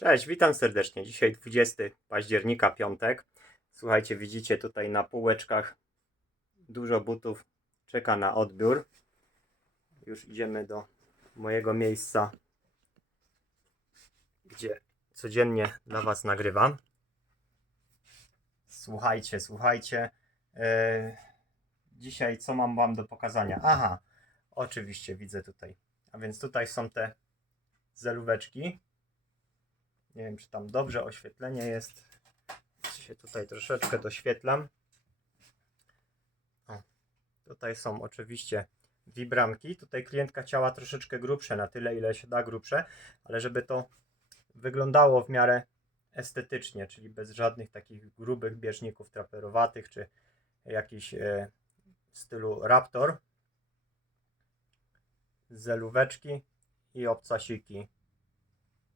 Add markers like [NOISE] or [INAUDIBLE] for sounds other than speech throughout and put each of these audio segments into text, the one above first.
Cześć, witam serdecznie. Dzisiaj 20 października, piątek. Słuchajcie, widzicie tutaj na półeczkach dużo butów czeka na odbiór. Już idziemy do mojego miejsca, gdzie codziennie dla Was nagrywam. Słuchajcie, słuchajcie. e, dzisiaj co mam Wam do pokazania? Aha, oczywiście widzę tutaj. A więc tutaj są te zelóweczki. Nie wiem, czy tam dobrze oświetlenie jest. Się tutaj troszeczkę doświetlam. O, tutaj są oczywiście wibramki. Tutaj klientka chciała troszeczkę grubsze, na tyle ile się da grubsze, ale żeby to wyglądało w miarę estetycznie, czyli bez żadnych takich grubych bieżników traperowatych, czy jakiś e, w stylu Raptor. Zelóweczki i obcasiki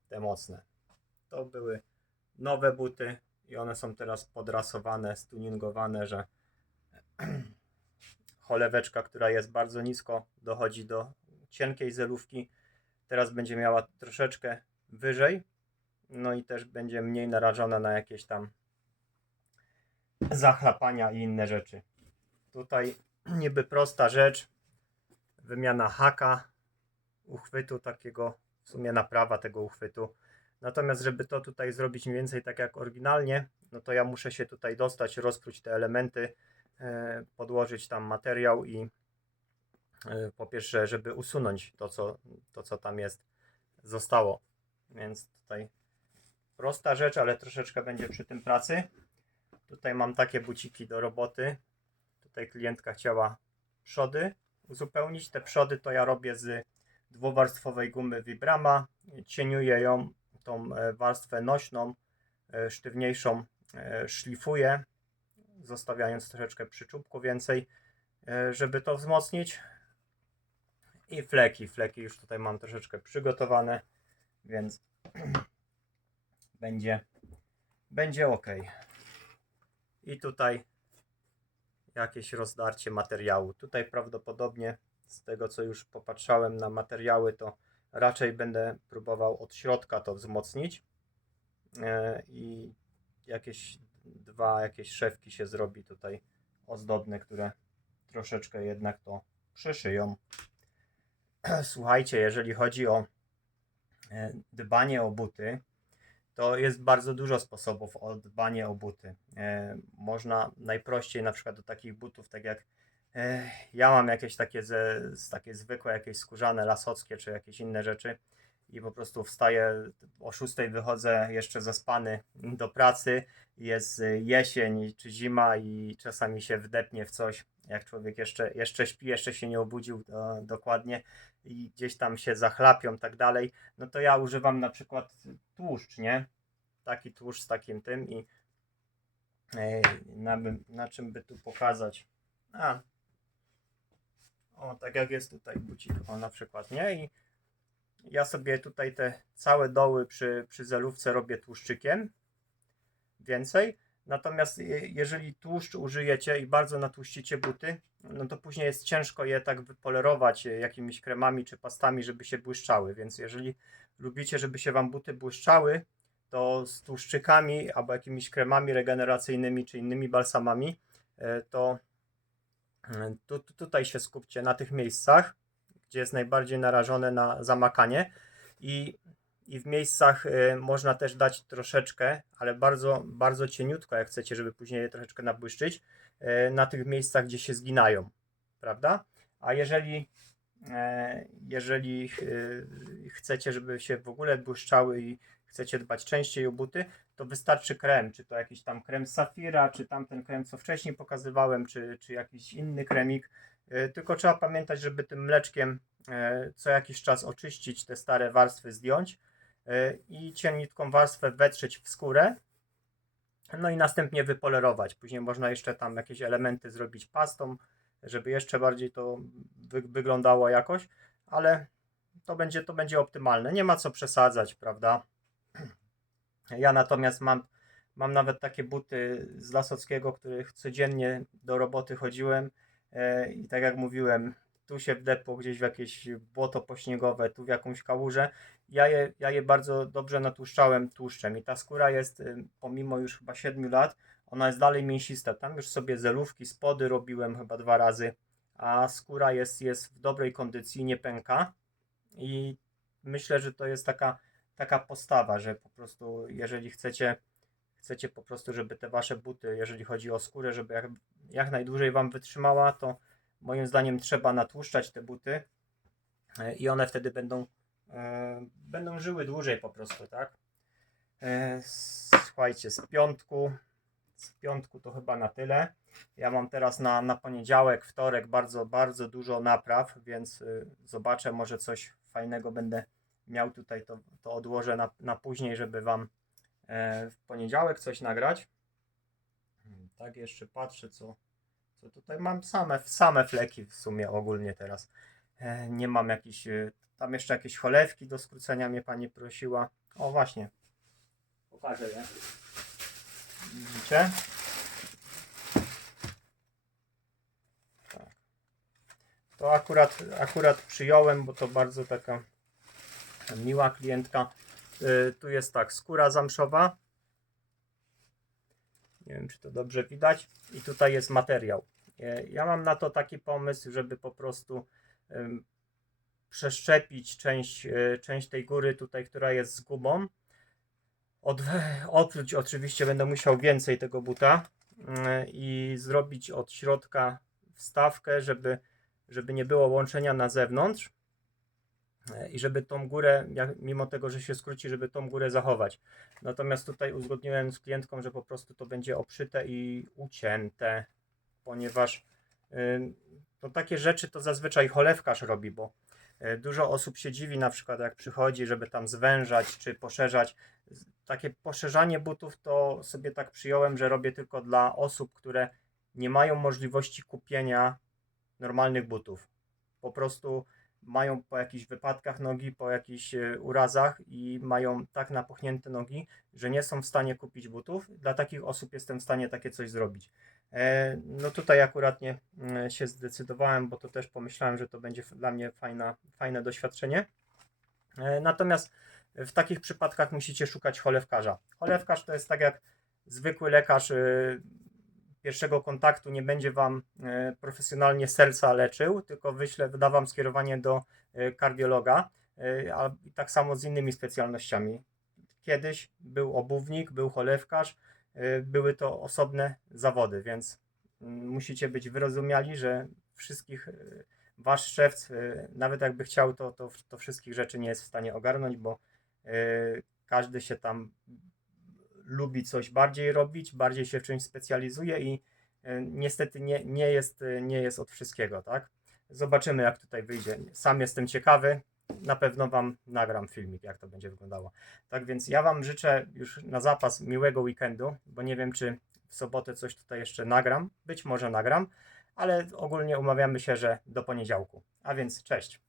te mocne. To były nowe buty i one są teraz podrasowane, stuningowane, że [CLEARS THROAT] choleweczka, która jest bardzo nisko, dochodzi do cienkiej zelówki. Teraz będzie miała troszeczkę wyżej, no i też będzie mniej narażona na jakieś tam zachlapania i inne rzeczy. Tutaj [CLEARS THROAT] niby prosta rzecz, wymiana haka, uchwytu takiego, w sumie naprawa tego uchwytu. Natomiast, żeby to tutaj zrobić mniej więcej tak jak oryginalnie, no to ja muszę się tutaj dostać, rozpróć te elementy, e, podłożyć tam materiał i e, po pierwsze, żeby usunąć to co, to, co tam jest, zostało. Więc tutaj prosta rzecz, ale troszeczkę będzie przy tym pracy. Tutaj mam takie buciki do roboty. Tutaj klientka chciała przody uzupełnić. Te przody to ja robię z dwuwarstwowej gumy Vibrama. Cieniuję ją tą e, warstwę nośną, e, sztywniejszą e, szlifuję, zostawiając troszeczkę przy czubku więcej, żeby to wzmocnić. I fleki. Fleki już tutaj mam troszeczkę przygotowane, więc [CLEARS THROAT] będzie, będzie ok. I tutaj jakieś rozdarcie materiału. Tutaj prawdopodobnie z tego co już popatrzałem na materiały, to raczej będę próbował od środka to wzmocnić e, i jakieś dwa jakieś szewki się zrobi tutaj ozdobne, które troszeczkę jednak to przyszyją. [CLEARS THROAT] Słuchajcie, jeżeli chodzi o e, dbanie o buty, to jest bardzo dużo sposobów o dbanie o buty. E, można najprościej na przykład do takich butów, tak jak ja mam jakieś takie, ze, takie zwykłe, jakieś skórzane, lasockie czy jakieś inne rzeczy i po prostu wstaję o 6 wychodzę jeszcze zaspany do pracy. Jest jesień czy zima i czasami się wdepnie w coś, jak człowiek jeszcze, jeszcze śpi, jeszcze się nie obudził do, dokładnie i gdzieś tam się zachlapią, tak dalej. No to ja używam na przykład tłuszcz, nie? Taki tłuszcz z takim tym i na, na czym by tu pokazać? A, o, tak jak jest tutaj bucik, o na przykład, nie? I ja sobie tutaj te całe doły przy, przy zelówce robię tłuszczykiem, więcej. Natomiast jeżeli tłuszcz użyjecie i bardzo natłuścicie buty, no to później jest ciężko je tak wypolerować jakimiś kremami czy pastami, żeby się błyszczały. Więc jeżeli lubicie, żeby się Wam buty błyszczały, to z tłuszczykami albo jakimiś kremami regeneracyjnymi czy innymi balsamami, e, to tu, tu, tutaj się skupcie na tych miejscach, gdzie jest najbardziej narażone na zamakanie i, i w miejscach y, można też dać troszeczkę, ale bardzo, bardzo cieniutko, jak chcecie, żeby później je troszeczkę nabłyszczyć, y, na tych miejscach, gdzie się zginają, prawda? A jeżeli, jeżeli chcecie, żeby się w ogóle błyszczały i chcecie dbać częściej o buty, to wystarczy krem, czy to jakiś tam krem Safira, czy tamten krem, co wcześniej pokazywałem, czy, czy jakiś inny kremik. E, tylko trzeba pamiętać, żeby tym mleczkiem e, co jakiś czas oczyścić te stare warstwy, zdjąć e, i cienitką warstwę wetrzeć w skórę. No i następnie wypolerować. Później można jeszcze tam jakieś elementy zrobić pastą, żeby jeszcze bardziej to wy wyglądało jakoś, ale to będzie, to będzie optymalne. Nie ma co przesadzać, prawda? Ja natomiast mam, mam nawet takie buty z Lasockiego, których codziennie do roboty chodziłem e, i tak jak mówiłem, tu się wdepło gdzieś w jakieś błoto pośniegowe, tu w jakąś kałużę ja je, ja je bardzo dobrze natłuszczałem tłuszczem i ta skóra jest, y, pomimo już chyba 7 lat, ona jest dalej mięsista. Tam już sobie zelówki, spody robiłem chyba dwa razy, a skóra jest, jest w dobrej kondycji, nie pęka i myślę, że to jest taka, taka postawa, że po prostu jeżeli chcecie, chcecie po prostu, żeby te wasze buty, jeżeli chodzi o skórę, żeby jak, jak najdłużej wam wytrzymała, to moim zdaniem trzeba natłuszczać te buty e, i one wtedy będą, e, będą żyły dłużej po prostu, tak? E, Słuchajcie, z piątku, z piątku to chyba na tyle. Ja mam teraz na, na poniedziałek, wtorek bardzo, bardzo dużo napraw, więc y, zobaczę, może coś fajnego będę miał tutaj, to, to odłożę na, na później, żeby Wam e, w poniedziałek coś nagrać. Hmm, Tak, jeszcze patrzę, co, co tutaj mam. Same, same fleki w sumie ogólnie teraz. E, nie mam jakichś, y, tam jeszcze jakieś cholewki do skrócenia mnie Pani prosiła. O, właśnie. Pokażę je. Widzicie? Tak. To akurat, akurat przyjąłem, bo to bardzo taka miła klientka. Y, tu jest tak, skóra zamszowa. Nie wiem, czy to dobrze widać. I tutaj jest materiał. Y, Ja mam na to taki pomysł, żeby po prostu przeszczepić część, y, część tej góry tutaj, która jest z gumą. Od, oprócz oczywiście będę musiał więcej tego buta mm, i zrobić od środka wstawkę, żeby, żeby nie było łączenia na zewnątrz e, i żeby tą górę, mimo tego, że się skróci, żeby tą górę zachować. Natomiast tutaj uzgodniłem z klientką, że po prostu to będzie obszyte i ucięte, ponieważ to takie rzeczy to zazwyczaj cholewkarz robi, bo dużo osób się dziwi na przykład jak przychodzi, żeby tam zwężać czy poszerzać. Takie poszerzanie butów to sobie tak przyjąłem, że robię tylko dla osób, które nie mają możliwości kupienia normalnych butów. Po prostu mają po jakichś wypadkach nogi, po jakichś e, urazach i mają tak napuchnięte nogi, że nie są w stanie kupić butów. Dla takich osób jestem w stanie takie coś zrobić. E, No tutaj akurat nie mm, się zdecydowałem, bo to też pomyślałem, że to będzie dla mnie fajna, fajne doświadczenie. E, Natomiast w takich przypadkach musicie szukać cholewkarza. Cholewkarz to jest tak jak zwykły lekarz y, pierwszego kontaktu nie będzie Wam y, profesjonalnie serca leczył, tylko wyśle, wyda Wam skierowanie do y, kardiologa, a tak samo z innymi specjalnościami. Kiedyś był obuwnik, był cholewkarz, były to osobne zawody, więc mm, musicie być wyrozumiali, że wszystkich y, Wasz szewc, y, nawet jakby chciał, to, to, to wszystkich rzeczy nie jest w stanie ogarnąć, bo y, każdy się tam lubi coś bardziej robić, bardziej się w czymś specjalizuje i y, niestety nie, nie, jest, y, nie jest od wszystkiego, tak? Zobaczymy, jak tutaj wyjdzie. Sam jestem ciekawy. Na pewno Wam nagram filmik, jak to będzie wyglądało. Tak więc ja Wam życzę już na zapas miłego weekendu, bo nie wiem, czy w sobotę coś tutaj jeszcze nagram. Być może nagram, ale ogólnie umawiamy się, że do poniedziałku. A więc cześć.